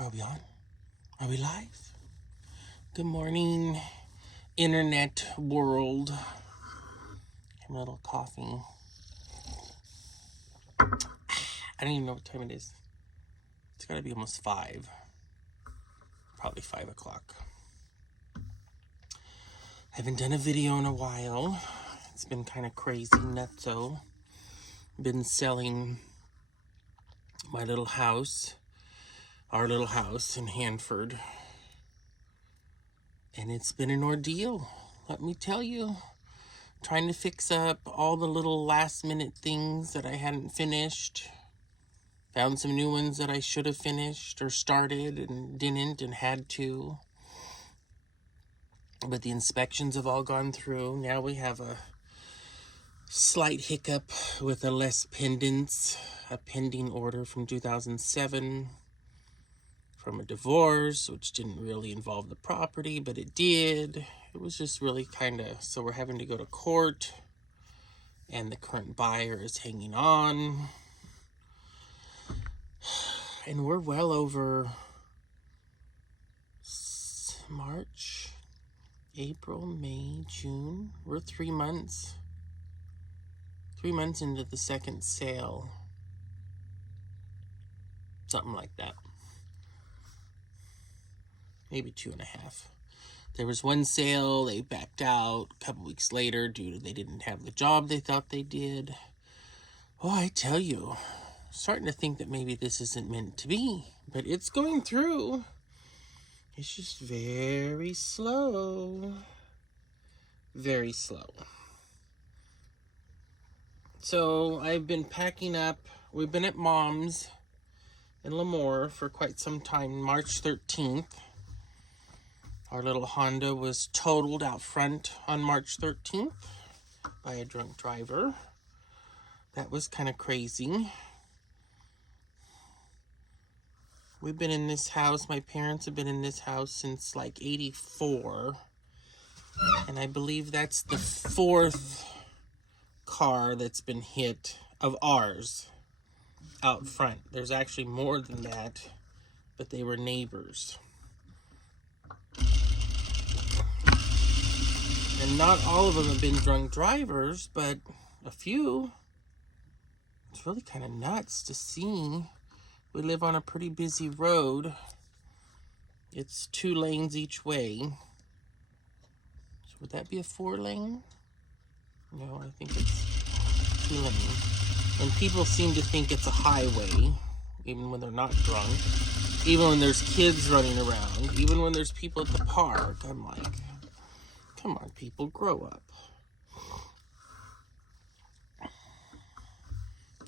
Are we on? Are we live? Good morning, internet world. I'm a little coffee. I don't even know what time it is. It's gotta be almost 5. Probably 5 o'clock. I haven't done a video in a while. It's been kind of crazy, nutso. Been selling my little house, our little house in Hanford. And it's been an ordeal, let me tell you. Trying to fix up all the little last minute things that I hadn't finished. Found some new ones that I should have finished or started and didn't and had to. But the inspections have all gone through. Now we have a slight hiccup with a les pendants, a pending order from 2007 from a divorce, which didn't really involve the property, but it did. It was just really kind of, so we're having to go to court, and the current buyer is hanging on. And we're well over March, April, May, June. We're 3 months. 3 months into the second sale. Something like that. Maybe 2.5. There was one sale, they backed out a couple weeks later due to they didn't have the job they thought they did. Oh, I tell you, starting to think that maybe this isn't meant to be, but it's going through. It's just very slow. Very slow. So I've been packing up. We've been at Mom's in Lemoore for quite some time. March 13th. Our little Honda was totaled out front on March 13th by a drunk driver. That was kind of crazy. We've been in this house. My parents have been in this house since like 84. And I believe that's the 4th car that's been hit of ours out front. There's actually more than that, but they were neighbors. And not all of them have been drunk drivers, but a few. It's really kind of nuts to see. We live on a pretty busy road. It's 2 lanes each way. So would that be a 4-lane? No, I think it's 2 lanes. And people seem to think it's a highway, even when they're not drunk. Even when there's kids running around. Even when there's people at the park. I'm like, come on, people, grow up.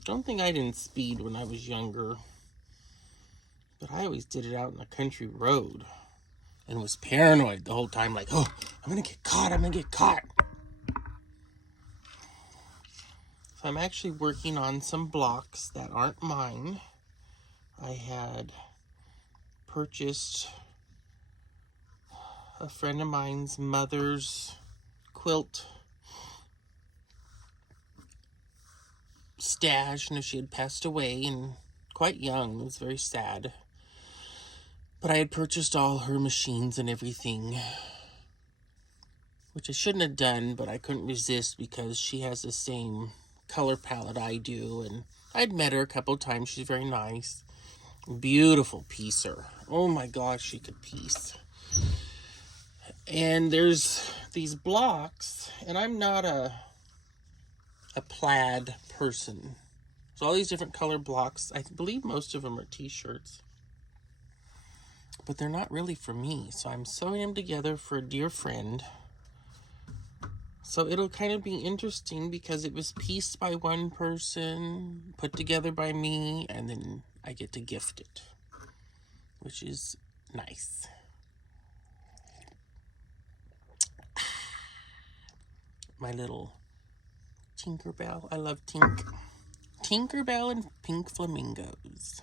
Don't think I didn't speed when I was younger. But I always did it out in a country road. And was paranoid the whole time, like, oh, I'm gonna get caught, I'm gonna get caught. So I'm actually working on some blocks that aren't mine. I had purchased a friend of mine's mother's quilt stash. You know, she had passed away and quite young. It was very sad. But I had purchased all her machines and everything, which I shouldn't have done, but I couldn't resist because she has the same color palette I do, and I'd met her a couple of times. She's very nice. Beautiful piecer. Oh my gosh, she could piece. And there's these blocks, and I'm not a plaid person. So all these different color blocks, I believe most of them are t-shirts. But they're not really for me, so I'm sewing them together for a dear friend. So it'll kind of be interesting because it was pieced by one person, put together by me, and then I get to gift it, which is nice. My little Tinkerbell. I love Tinkerbell and pink flamingos.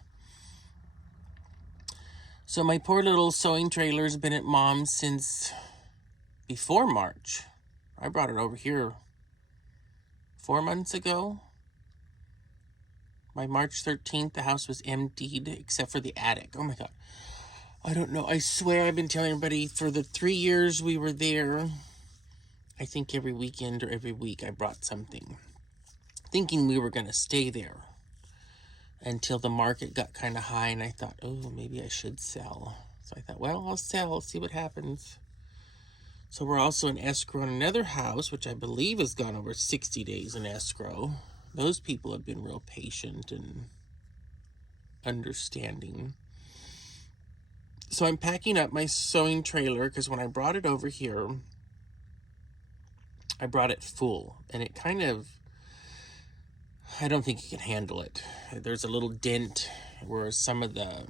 So my poor little sewing trailer's been at Mom's since before March. I brought it over here 4 months ago. By March 13th, the house was emptied except for the attic. Oh my God. I don't know. I swear I've been telling everybody for the 3 years we were there, I think every weekend or every week I brought something, thinking we were going to stay there until the market got kind of high, and I thought, oh, maybe I should sell. So I thought, well, I'll sell, see what happens. So we're also in escrow on another house, which I believe has gone over 60 days in escrow. Those people have been real patient and understanding. So I'm packing up my sewing trailer because when I brought it over here, I brought it full, and it kind of, I don't think it can handle it. There's a little dent where some of the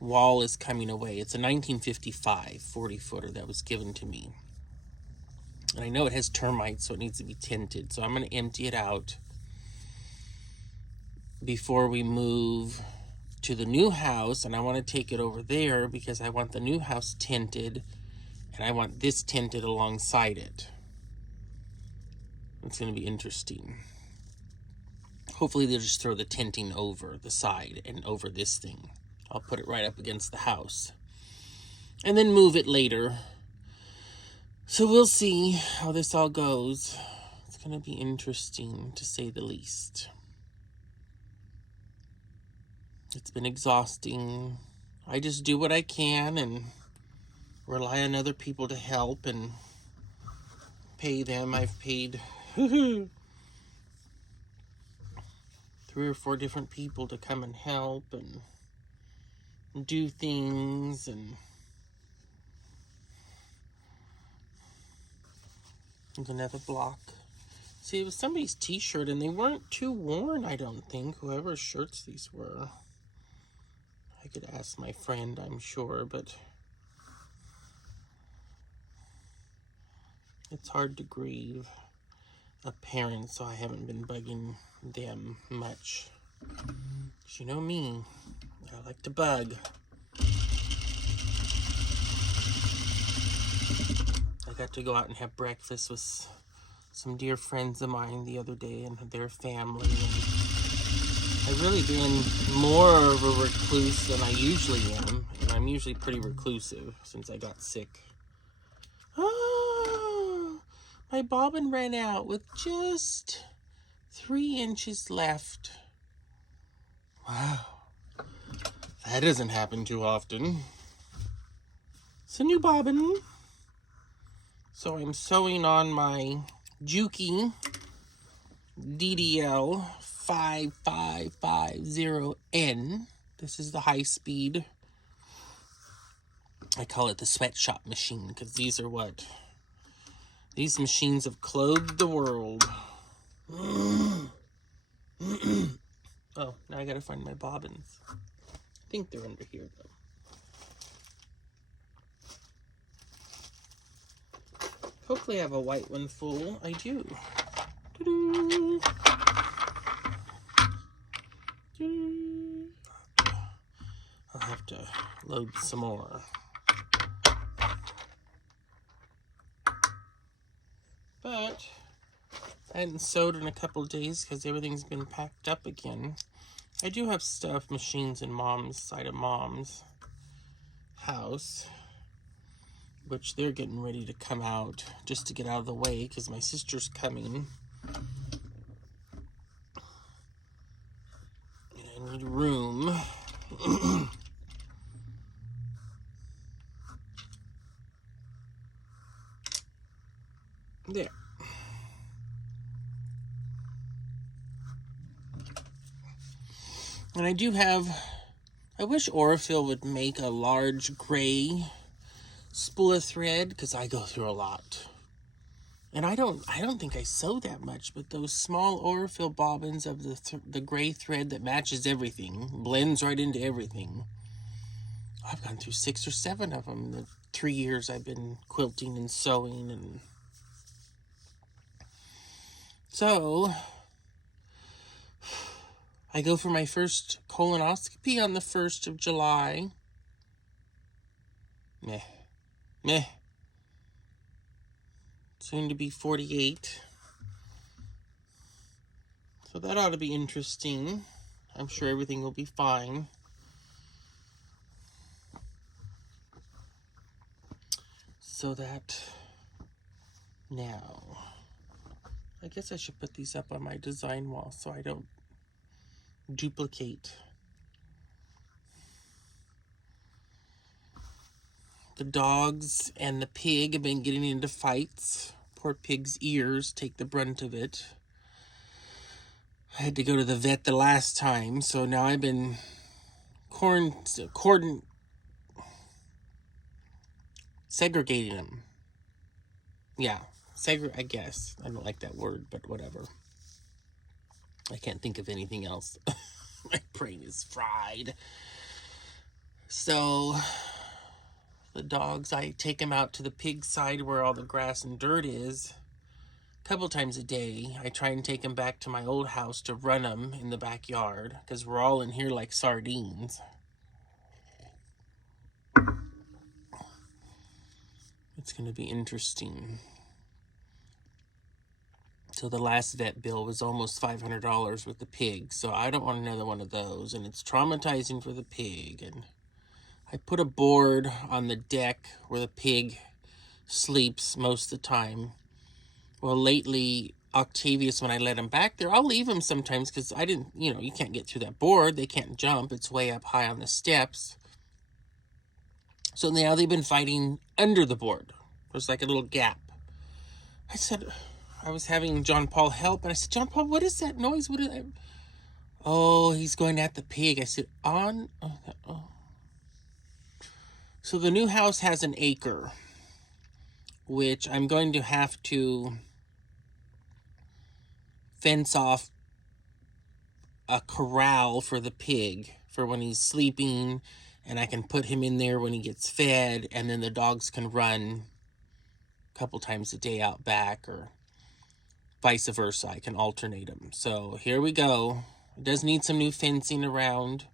wall is coming away. It's a 1955 40-footer that was given to me. And I know it has termites, so it needs to be tinted. So I'm going to empty it out before we move to the new house. And I want to take it over there because I want the new house tinted, and I want this tinted alongside it. It's going to be interesting. Hopefully they'll just throw the tinting over the side and over this thing. I'll put it right up against the house and then move it later. So we'll see how this all goes. It's going to be interesting, to say the least. It's been exhausting. I just do what I can and rely on other people to help and pay them. I've paid 3 or 4 different people to come and help and do things. And there's another block. See, it was somebody's t-shirt, and they weren't too worn, I don't think, whoever's shirts these were. I could ask my friend, I'm sure, but it's hard to grieve a parent, so I haven't been bugging them much. 'Cause you know me, I like to bug. I got to go out and have breakfast with some dear friends of mine the other day and their family. And I've really been more of a recluse than I usually am. And I'm usually pretty reclusive since I got sick. Oh, my bobbin ran out with just 3 inches left. Wow. That doesn't happen too often. It's a new bobbin. So I'm sewing on my Juki DDL 5550N. This is the high speed. I call it the sweatshop machine because these are what these machines have clothed the world. Oh, now I gotta find my bobbins. I think they're under here though. Hopefully I have a white one full. I do. I'll have to load some more. But I hadn't sewed in a couple days because everything's been packed up again. I do have stuff, machines in Mom's side of Mom's house, which they're getting ready to come out just to get out of the way because my sister's coming. And I need room. There. And I do have, I wish Orifil would make a large gray spool of thread because I go through a lot. And I don't think I sew that much, but those small Orifil bobbins of the gray thread that matches everything, blends right into everything. I've gone through 6 or 7 of them in the 3 years I've been quilting and sewing. And so I go for my first colonoscopy on the 1st of July. Meh. Soon to be 48. So that ought to be interesting. I'm sure everything will be fine. So that now, I guess I should put these up on my design wall so I don't duplicate. The dogs and the pig have been getting into fights. Poor pig's ears take the brunt of it. I had to go to the vet the last time, so now I've been segregating them. Yeah, I guess. I don't like that word, but whatever. I can't think of anything else. My brain is fried. So the dogs, I take them out to the pig side where all the grass and dirt is. A couple times a day. I try and take them back to my old house to run them in the backyard because we're all in here like sardines. It's going to be interesting. So the last vet bill was almost $500 with the pig. So I don't want another one of those. And it's traumatizing for the pig. And I put a board on the deck where the pig sleeps most of the time. Well, lately, Octavius, when I let him back there, I'll leave him sometimes because I didn't, you can't get through that board. They can't jump. It's way up high on the steps. So now they've been fighting under the board. There's like a little gap. I was having John Paul help, and I said, John Paul, what is that noise? What is that? Oh, he's going at the pig. I said, oh. So the new house has an acre, which I'm going to have to fence off a corral for the pig for when he's sleeping, and I can put him in there when he gets fed, and then the dogs can run a couple times a day out back, or vice versa. I can alternate them. So here we go. It does need some new fencing around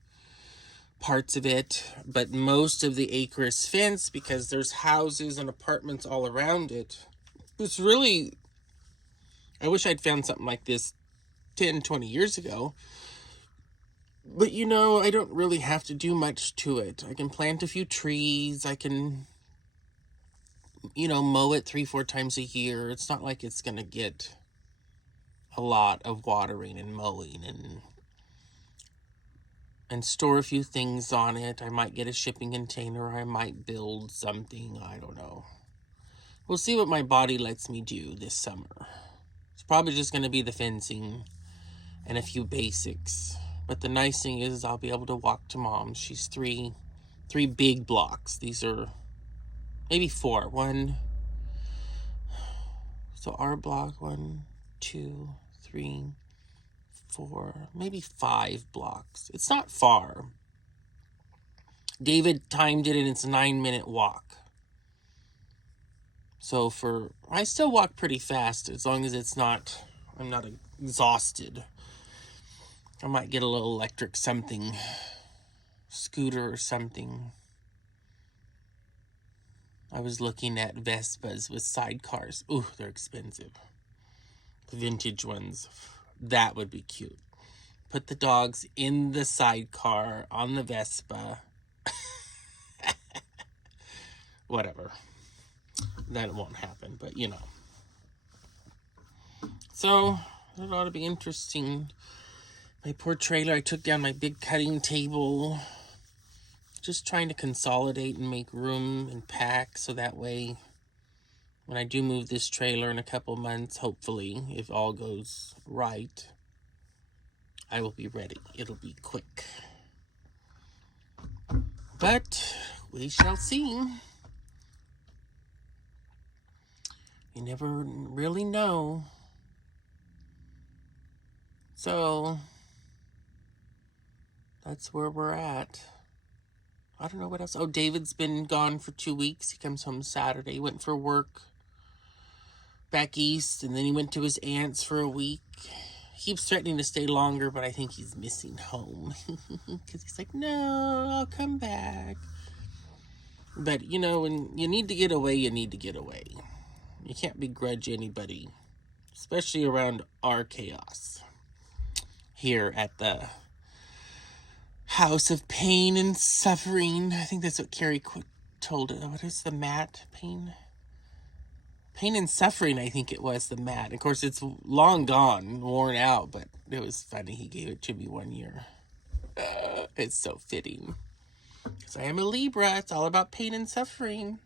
parts of it, but most of the acre is fenced because there's houses and apartments all around it. It's really, I wish I'd found something like this 10, 20 years ago. But I don't really have to do much to it. I can plant a few trees. I can, mow it 3-4 times a year. It's not like it's going to get a lot of watering and mowing and store a few things on it. I might get a shipping container. I might build something. I don't know. We'll see what my body lets me do this summer. It's probably just going to be the fencing and a few basics. But the nice thing is I'll be able to walk to Mom. She's three big blocks. These are maybe 4. So our block, 1, 2, 3, 4, maybe 5 blocks. It's not far. David timed it, and it's a 9-minute walk. So I still walk pretty fast as long as I'm not exhausted. I might get a little electric something, scooter or something. I was looking at Vespas with sidecars. Ooh, they're expensive. The vintage ones. That would be cute. Put the dogs in the sidecar on the Vespa. Whatever. That won't happen, but So, it ought to be interesting. My poor trailer, I took down my big cutting table. Just trying to consolidate and make room and pack so that way when I do move this trailer in a couple months, hopefully, if all goes right, I will be ready. It'll be quick. But we shall see. You never really know. So that's where we're at. I don't know what else. Oh, David's been gone for 2 weeks. He comes home Saturday. He went for work back east, and then he went to his aunt's for a week. He keeps threatening to stay longer, but I think he's missing home. Because he's like, no, I'll come back. But, when you need to get away, you need to get away. You can't begrudge anybody, especially around our chaos here at the House of Pain and Suffering. I think that's what Carrie told it. What is the mat pain? Pain and Suffering, I think it was, the mat. Of course, it's long gone, worn out, but it was funny. He gave it to me one year. It's so fitting. Because I am a Libra. It's all about pain and suffering.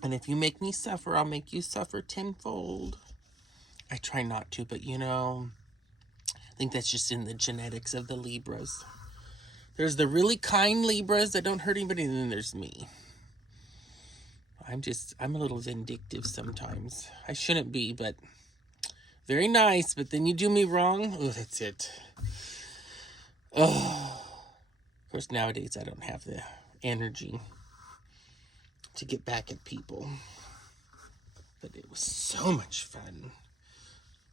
And if you make me suffer, I'll make you suffer tenfold. I try not to, but I think that's just in the genetics of the Libras. There's the really kind Libras that don't hurt anybody, and then there's me. I'm a little vindictive sometimes. I shouldn't be, but very nice. But then you do me wrong. Oh, that's it. Oh. Of course, nowadays I don't have the energy to get back at people. But it was so much fun.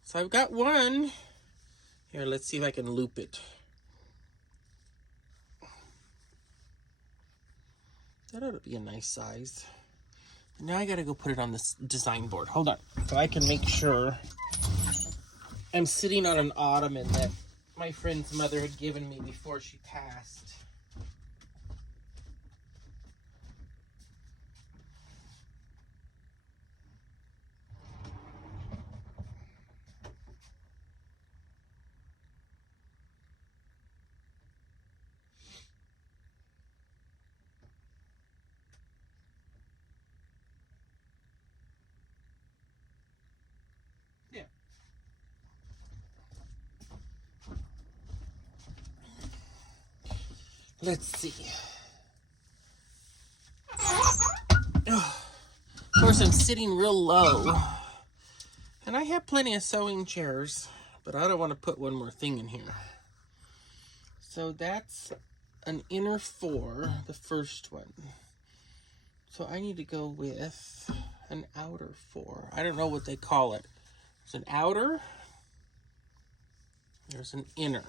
So I've got one. Here, let's see if I can loop it. That ought to be a nice size. Now I gotta go put it on this design board. Hold on. So I can make sure I'm sitting on an ottoman that my friend's mother had given me before she passed. Yeah. Let's see. Of course, I'm sitting real low. And I have plenty of sewing chairs, but I don't want to put one more thing in here. So that's an inner 4, the first one. So I need to go with an outer 4. I don't know what they call it. There's an outer. There's an inner.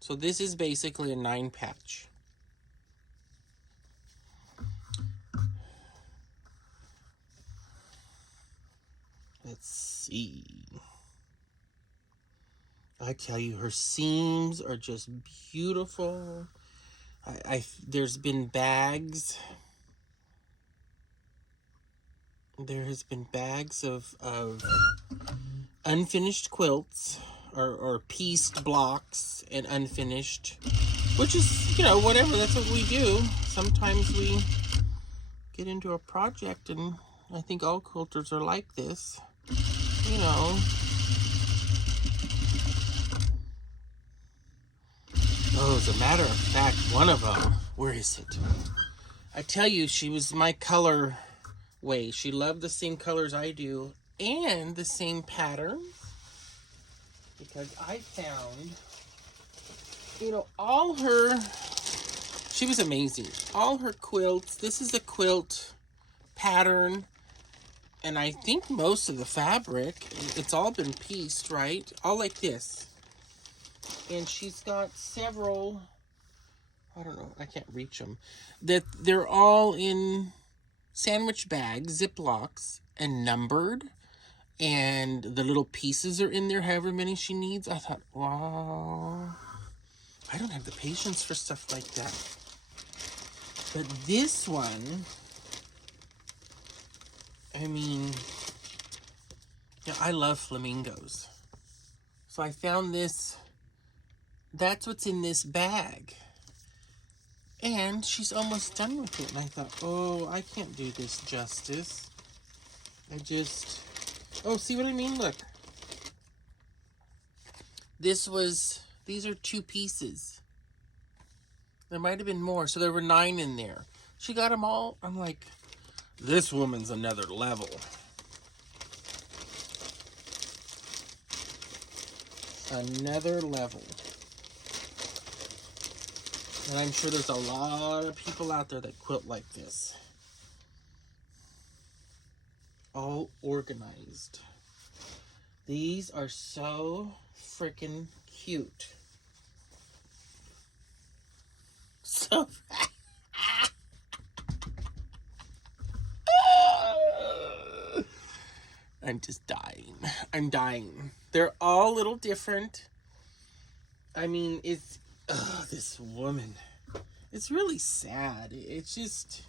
So this is basically a 9 patch. Let's see. I tell you, her seams are just beautiful. There's been bags. There has been bags of unfinished quilts or pieced blocks and unfinished, which is, whatever. That's what we do. Sometimes we get into a project, and I think all quilters are like this. Oh, as a matter of fact, one of them, where is it? I tell you, she was my color way. She loved the same colors I do and the same pattern, because I found, she was amazing. All her quilts, this is a quilt pattern, and I think most of the fabric, it's all been pieced, right? All like this. And she's got several, I don't know, I can't reach them, that they're all in sandwich bags, Ziplocs, and numbered, and the little pieces are in there, however many she needs. I thought, wow, I don't have the patience for stuff like that. But this one, I mean, I love flamingos. So I found this. That's what's in this bag. And she's almost done with it. And I thought, oh, I can't do this justice. Oh, see what I mean? Look. These are 2 pieces. There might have been more. So there were 9 in there. She got them all. I'm like, this woman's another level. Another level. And I'm sure there's a lot of people out there that quilt like this. All organized. These are so freaking cute. So I'm just dying. I'm dying. They're all a little different. I mean, this woman. It's really sad. It's just,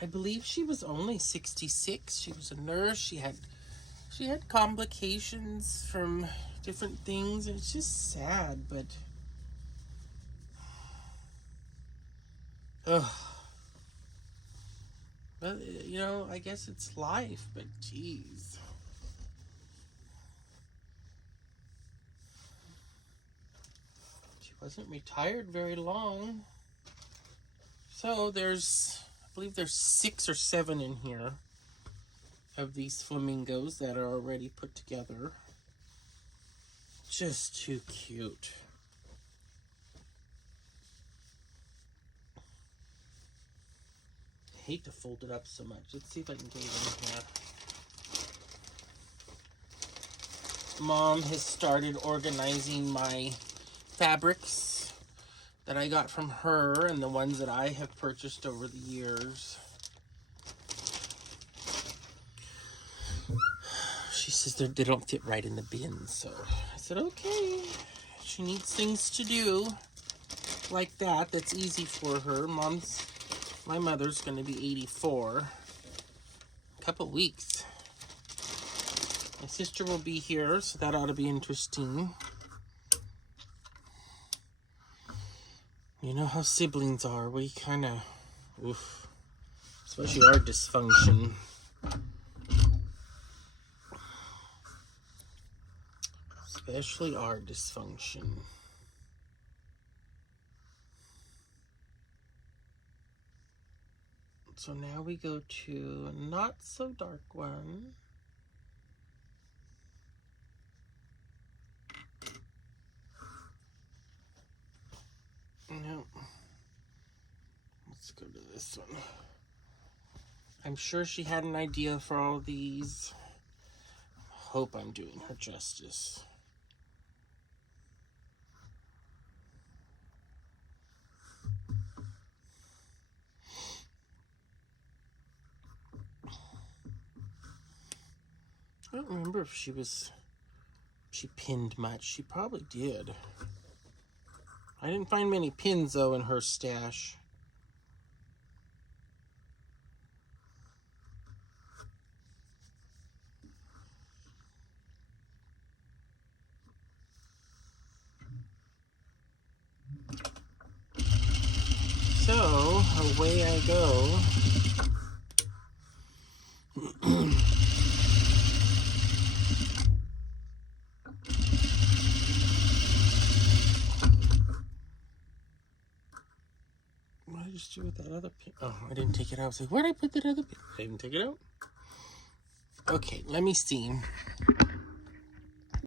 I believe she was only 66. She was a nurse. She had complications from different things. It's just sad, but ugh. But you know, I guess it's life. But geez. She wasn't retired very long. So I believe there's 6 or 7 in here of these flamingos that are already put together. Just too cute. I hate to fold it up so much. Let's see if I can get it in here. Mom has started organizing my fabrics that I got from her and the ones that I have purchased over the years. She says they don't fit right in the bin, so I said, okay. She needs things to do like that. That's easy for her. My mother's going to be 84. A couple weeks. My sister will be here, so that ought to be interesting. You know how siblings are. We kind of, oof. Especially our dysfunction. Especially our dysfunction. So now we go to a not so dark one. No. Let's go to this one. I'm sure she had an idea for all these. Hope I'm doing her justice. I don't remember if she pinned much. She probably did. I didn't find many pins, though, in her stash. So, away I go. What did I just do with that other pin? Oh, I didn't take it out. I was like, where did I put that other pin? I didn't take it out? Okay, let me see.